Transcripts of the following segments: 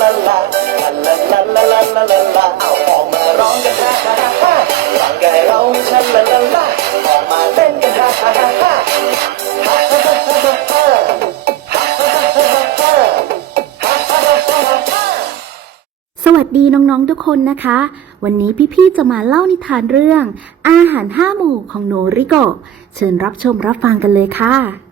ลาลาลาลาลาลาลาลาลาเอาออกมาร้องกันฮ่าฮ่าฮ่าฮ่าร่างกายเราชันลาลาลาออกมาเต้นกันฮ่าฮ่าฮ่าฮ่าฮ่าฮ่าฮ่าฮ่าฮ่าฮ่าสวัสดีน้องๆทุกคนนะคะ วันนี้พี่ๆจะมาเล่านิทานเรื่อง อาหารห้าหมู่ของโนริโกเชิญรับชมรับฟังกันเลยค่ะ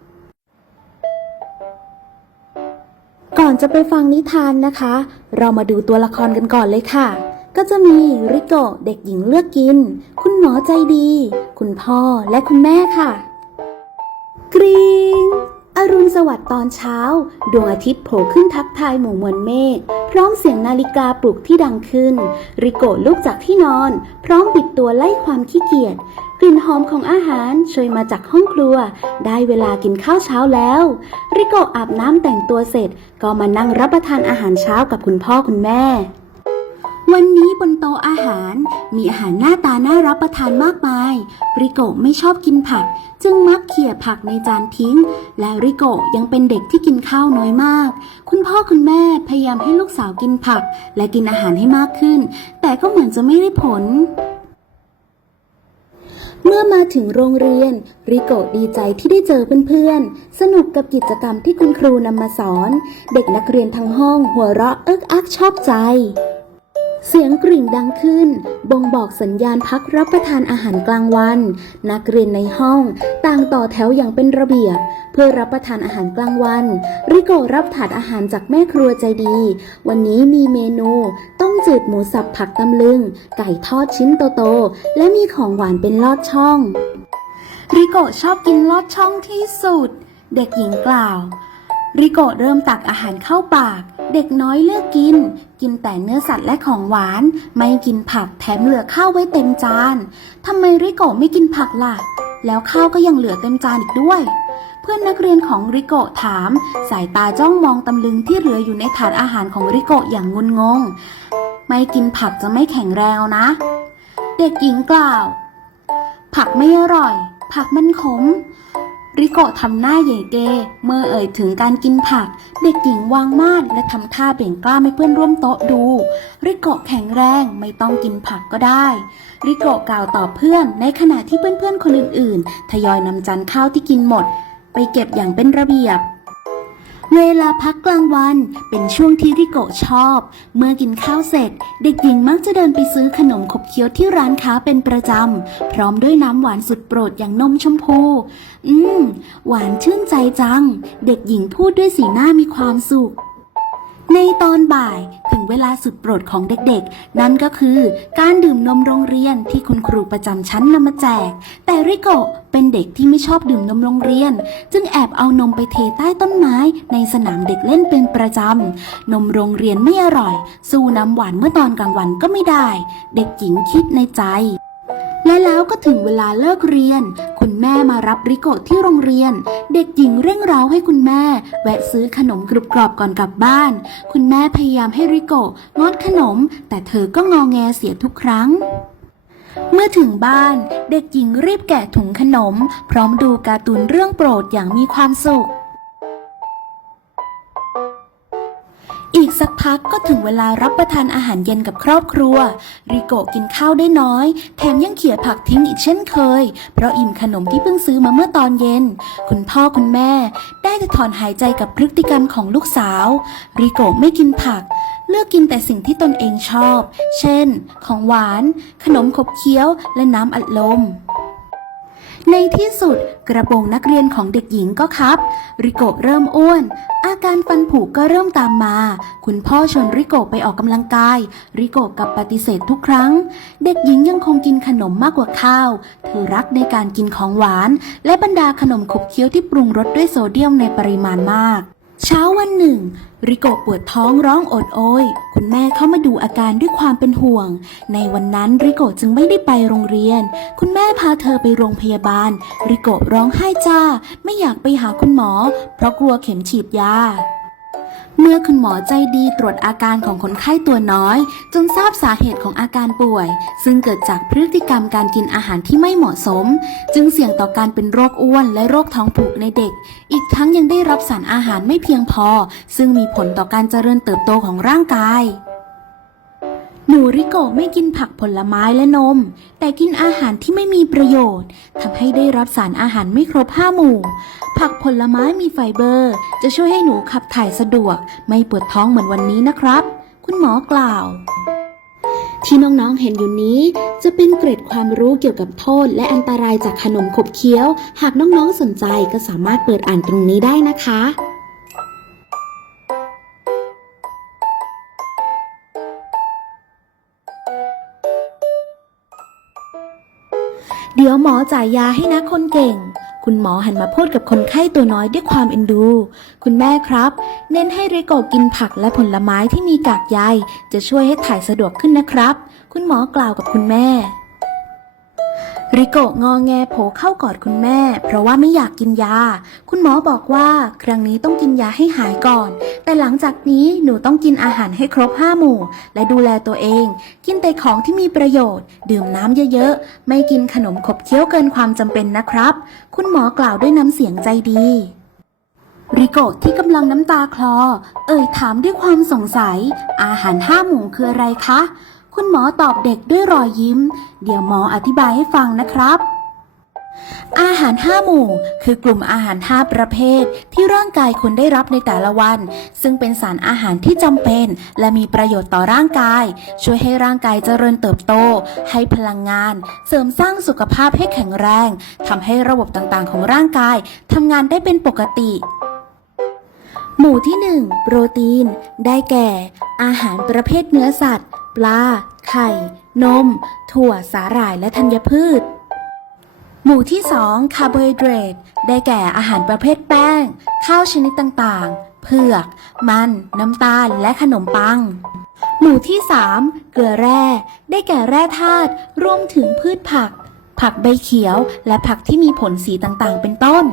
ก่อนจะไปฟังนิทานนะคะ เรามาดูตัวละครกันก่อนเลยค่ะ ก็จะมีริโกเด็กหญิงเลือกกิน คุณหมอใจดี คุณพ่อและคุณแม่ค่ะ กรีงอรุณสวัสดิ์ตอนเช้า ดวงอาทิตย์โผล่ขึ้นทักทายหมู่มวลเมฆพร้อมเสียงนาฬิกาปลุกที่ดังขึ้น ริโกลุกจากที่นอน พร้อมบิดตัวไล่ความขี้เกียจ ลิ่นหอมของอาหารช่วยมาจากห้องครัว ได้เวลากินข้าวเช้าแล้ว ริโกอาบน้ำแต่งตัวเสร็จ ก็มานั่งรับประทานอาหารเช้ากับคุณพ่อคุณแม่ วันนี้บนโต๊ะอาหารมีอาหารหน้าตาน่ารับประทานมากมาย ริโกไม่ชอบกินผัก จึงมักเขี่ยผักในจานทิ้ง และริโกยังเป็นเด็กที่กินข้าวน้อยมาก คุณพ่อคุณแม่พยายามให้ลูกสาวกินผัก และกินอาหารให้มากขึ้น แต่ก็เหมือนจะไม่ได้ผล เมื่อมาถึงโรงเรียน ริโกะดีใจที่ได้เจอเพื่อนๆ สนุกกับกิจกรรมที่คุณครูนำมาสอน เด็กนักเรียนทั้งห้องหัวเราะเอิกอักชอบใจ เสียงกริ่งดังขึ้น บ่งบอกสัญญาณพักรับประทานอาหารกลางวัน นักเรียนในห้อง ต่างต่อแถวอย่างเป็นระเบียบ เพื่อรับประทานอาหารกลางวัน ริโกรับถาดอาหารจากแม่ครัวใจดี วันนี้มีเมนูต้มจืดหมูสับผักตำลึง ไก่ทอดชิ้นโตๆ และมีของหวานเป็นลอดช่อง ริโกชอบกินลอดช่องที่สุด เด็กหญิงกล่าว ริโกเริ่มตักอาหารเข้าปาก เด็กน้อยเลือกกิน กินแต่เนื้อสัตว์และของหวาน ไม่กินผักแถมเหลือข้าวไว้เต็มจานทำไมริโกะไม่กินผักล่ะ แล้วข้าวก็ยังเหลือเต็มจานอีกด้วย เพื่อนนักเรียนของริโกะถาม สายตาจ้องมองตำลึงที่เหลืออยู่ในถาดอาหารของริโกะอย่างงุนงง ไม่กินผักจะไม่แข็งแรงนะ เด็กหญิงกล่าว ผักไม่อร่อย ผักมันขม ริโกะทำหน้าเหย่เก เมื่อเอ่ยถึงการกินผัก เด็กหญิงวางมาดและทำท่าเบ่งกล้ามให้เพื่อนร่วมโต๊ะดู ริโกะแข็งแรงไม่ต้องกินผักก็ได้ ริโกะกล่าวตอบเพื่อนในขณะที่เพื่อนๆคนอื่นๆ ทยอยนำจานข้าวที่กินหมด ไปเก็บอย่างเป็นระเบียบ เวลาพักกลางวันเป็นช่วงที่ริโกะชอบ เมื่อกินข้าวเสร็จ เด็กหญิงมักจะเดินไปซื้อขนมขบเคี้ยวที่ร้านค้าเป็นประจำ พร้อมด้วยน้ำหวานสุดโปรดอย่างนมชมพู อืม หวานชื่นใจจัง เด็กหญิงพูดด้วยสีหน้ามีความสุข ในตอนบ่ายถึงเวลาสุดโปรดของเด็กๆ นั่นก็คือการดื่มนมโรงเรียนที่คุณครูประจำชั้นนำมาแจก แต่ริโกะเป็นเด็กที่ไม่ชอบดื่มนมโรงเรียน จึงแอบเอานมไปเทใต้ต้นไม้ในสนามเด็กเล่นเป็นประจำ นมโรงเรียนไม่อร่อย สู้น้ำหวานเมื่อตอนกลางวันก็ไม่ได้ เด็กหญิงคิดในใจและแล้วก็ถึงเวลาเลิกเรียน คุณแม่มารับริโกะที่โรงเรียน เด็กหญิงเร่งร้าวให้คุณแม่ แวะซื้อขนมกรุบกรอบก่อนกลับบ้าน คุณแม่พยายามให้ริโกะงดขนม แต่เธอก็งอแงเสียทุกครั้งเมื่อถึงบ้าน เด็กหญิงรีบแกะถุงขนม พร้อมดูการ์ตูนเรื่องโปรดอย่างมีความสุข อีกสักพักก็ถึงเวลารับประทานอาหารเย็นกับครอบครัว ริโกะกินข้าวได้น้อย แถมยังเขี่ยผักทิ้งอีกเช่นเคย เพราะอิ่มขนมที่เพิ่งซื้อมาเมื่อตอนเย็น คุณพ่อคุณแม่ ได้แต่ถอนหายใจกับพฤติกรรมของลูกสาว ริโกะไม่กินผัก เลือกกินแต่สิ่งที่ตนเองชอบ เช่น ของหวาน ขนมขบเคี้ยวและน้ำอัดลม ในที่สุดกระโปรงนักเรียนของเด็กหญิงก็ครับ ริโกะเริ่มอ้วน อาการฟันผุก็เริ่มตามมา คุณพ่อชวนริโกะไปออกกำลังกาย ริโกะกับปฏิเสธทุกครั้ง เด็กหญิงยังคงกินขนมมากกว่าข้าว เธอรักในการกินของหวาน และบรรดาขนมขบเคี้ยวที่ปรุงรสด้วยโซเดียมในปริมาณมาก เช้าวันหนึ่ง ริโกปวดท้องร้องโอดโอย คุณแม่เข้ามาดูอาการด้วยความเป็นห่วง ในวันนั้นริโกจึงไม่ได้ไปโรงเรียน คุณแม่พาเธอไปโรงพยาบาล ริโกร้องไห้จ้า ไม่อยากไปหาคุณหมอ เพราะกลัวเข็มฉีดยา เมื่อคุณหมอใจดีตรวจอาการของคนไข้ตัวน้อย จนทราบสาเหตุของอาการป่วย ซึ่งเกิดจากพฤติกรรมการกินอาหารที่ไม่เหมาะสม จึงเสี่ยงต่อการเป็นโรคอ้วนและโรคท้องผูกในเด็ก อีกทั้งยังได้รับสารอาหารไม่เพียงพอ ซึ่งมีผลต่อการเจริญเติบโตของร่างกาย หนูริโกไม่กินผักผลไม้และนม แต่กินอาหารที่ไม่มีประโยชน์ทำให้ได้รับสารอาหารไม่ครบห้าหมู่ ผักผลไม้มีไฟเบอร์ จะช่วยให้หนูขับถ่ายสะดวก ไม่ปวดท้องเหมือนวันนี้นะครับ คุณหมอกล่าว ที่น้องๆเห็นอยู่นี้ จะเป็นเกร็ดความรู้เกี่ยวกับโทษ และอันตรายจากขนมขบเคี้ยว หากน้องๆสนใจก็สามารถเปิดอ่านตรงนี้ได้นะคะ ดี๋ยวหมอจ่ายยาให้นะคนเก่ง คุณหมอหันมาพูดกับคนไข้ตัวน้อยด้วยความเอ็นดู คุณแม่ครับ เน้นให้ริโกกินผักและผลไม้ที่มีกากใยจะช่วยให้ถ่ายสะดวกขึ้นนะครับ คุณหมอกล่าวกับคุณแม่ ริโกะงอแงโผเข้ากอดคุณแม่ เพราะว่าไม่อยากกินยา คุณหมอบอกว่าครั้งนี้ต้องกินยาให้หายก่อน แต่หลังจากนี้หนูต้องกินอาหารให้ครบห้าหมู่ และดูแลตัวเอง กินแต่ของที่มีประโยชน์ ดื่มน้ำเยอะๆ ไม่กินขนมขบเคี้ยวเกินความจำเป็นนะครับ คุณหมอกล่าวด้วยน้ำเสียงใจดีริโกะที่กำลังน้ำตาคลอ เอ่ยถามด้วยความสงสัย อาหารห้าหมู่คืออะไรคะ คุณหมอตอบเด็กด้วยรอยยิ้ม เดี๋ยวหมออธิบายให้ฟังนะครับอาหารห้าหมู่ คือกลุ่มอาหารห้าประเภท ที่ร่างกายควรได้รับในแต่ละวัน ซึ่งเป็นสารอาหารที่จำเป็น และมีประโยชน์ต่อร่างกาย ช่วยให้ร่างกายเจริญเติบโต ให้พลังงาน เสริมสร้างสุขภาพให้แข็งแรงทำให้ระบบต่างๆ ของร่างกายทำงานได้เป็นปกติ หมู่ที่ 1 โปรตีน ได้แก่ อาหารประเภทเนื้อสัตว์ ปลา ไข่ นม ถั่ว สาหร่ายและธัญพืช หมู่ที่ 2 คาร์โบไฮเดรต ได้แก่อาหารประเภทแป้ง ข้าวชนิดต่างๆ เผือก มัน น้ำตาล และขนมปัง หมู่ที่ 3 เกลือแร่ ได้แก่แร่ธาตุ รวมถึงพืชผัก ผักใบเขียว และผักที่มีผลสีต่างๆ เป็นต้น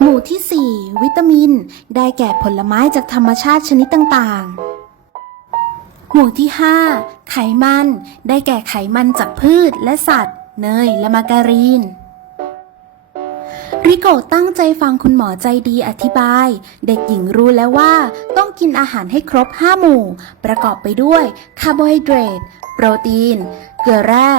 หมู่ที่ 4 วิตามิน ได้แก่ผลไม้จากธรรมชาติชนิดต่าง หมู่ที่ 5 ไขมัน ได้แก่ไขมันจากพืชและสัตว์ เนยและมาการีน ริโกตั้งใจฟังคุณหมอใจดีอธิบาย เด็กหญิงรู้แล้วว่าต้องกินอาหารให้ครบ 5 หมู่ ประกอบไปด้วยคาร์โบไฮเดรตโปรตีน เกลือแร่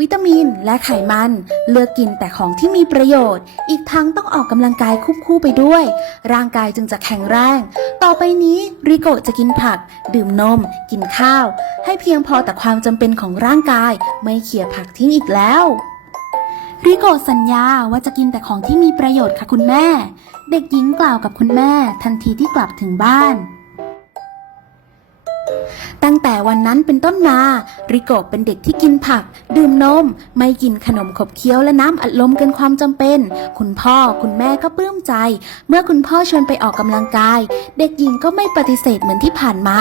วิตามิน และไขมัน เลือกกินแต่ของที่มีประโยชน์ อีกทั้งต้องออกกำลังกายควบคู่ไปด้วย ร่างกายจึงจะแข็งแรง ต่อไปนี้ริโกจะกินผัก ดื่มนม กินข้าว ให้เพียงพอแต่ความจำเป็นของร่างกาย ไม่เขี่ยผักทิ้งอีกแล้ว ริโกะสัญญาว่าจะกินแต่ของที่มีประโยชน์ค่ะคุณแม่ เด็กหญิงกล่าวกับคุณแม่ ทันทีที่กลับถึงบ้าน ตั้งแต่วันนั้นเป็นต้นมา ริโกะเป็นเด็กที่กินผัก ดื่มนม ไม่กินขนมขบเคี้ยวและน้ำอัดลมเกินความจำเป็น คุณพ่อคุณแม่ก็ปลื้มใจ เมื่อคุณพ่อชวนไปออกกำลังกาย เด็กหญิงก็ไม่ปฏิเสธเหมือนที่ผ่านมา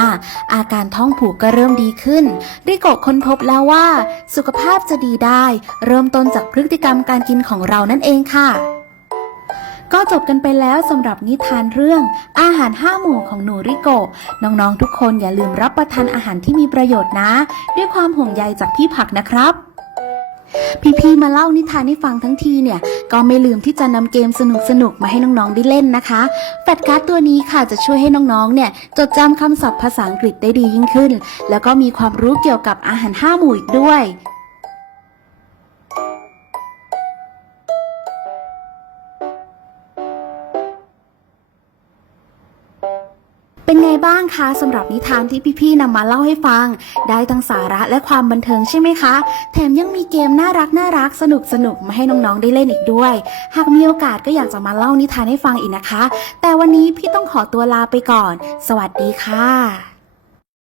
อาการท้องผูกก็เริ่มดีขึ้น ริโกะค้นพบแล้วว่า สุขภาพจะดีได้ เริ่มต้นจากพฤติกรรมการกินของเรานั่นเองค่ะ ก็จบกันไปแล้วสำหรับนิทานเรื่องอาหารห้าหมู่ของหนูริโกน้องๆทุกคนอย่าลืมรับประทานอาหารที่มีประโยชน์นะ ด้วยความห่วงใยจากพี่ผักนะครับพี่ๆมาเล่านิทานให้ฟังทั้งทีเนี่ย ก็ไม่ลืมที่จะนำเกมสนุกๆมาให้น้องๆได้เล่นนะคะแฟดการ์ดตัวนี้ค่ะจะช่วยให้น้องๆ เนี่ย จดจำคำศัพท์ภาษาอังกฤษได้ดียิ่งขึ้น แล้วก็มีความรู้เกี่ยวกับอาหารห้าหมู่อีกด้วย เป็นไงบ้างคะสำหรับนิทานที่พี่ๆนำมาเล่าให้ฟัง ได้ทั้งสาระและความบันเทิงใช่ไหมคะ แถมยังมีเกมน่ารักน่ารักสนุกสนุกมาให้น้องๆได้เล่นอีกด้วย หากมีโอกาสก็อยากจะมาเล่านิทานให้ฟังอีกนะคะ แต่วันนี้พี่ต้องขอตัวลาไปก่อน สวัสดีค่ะ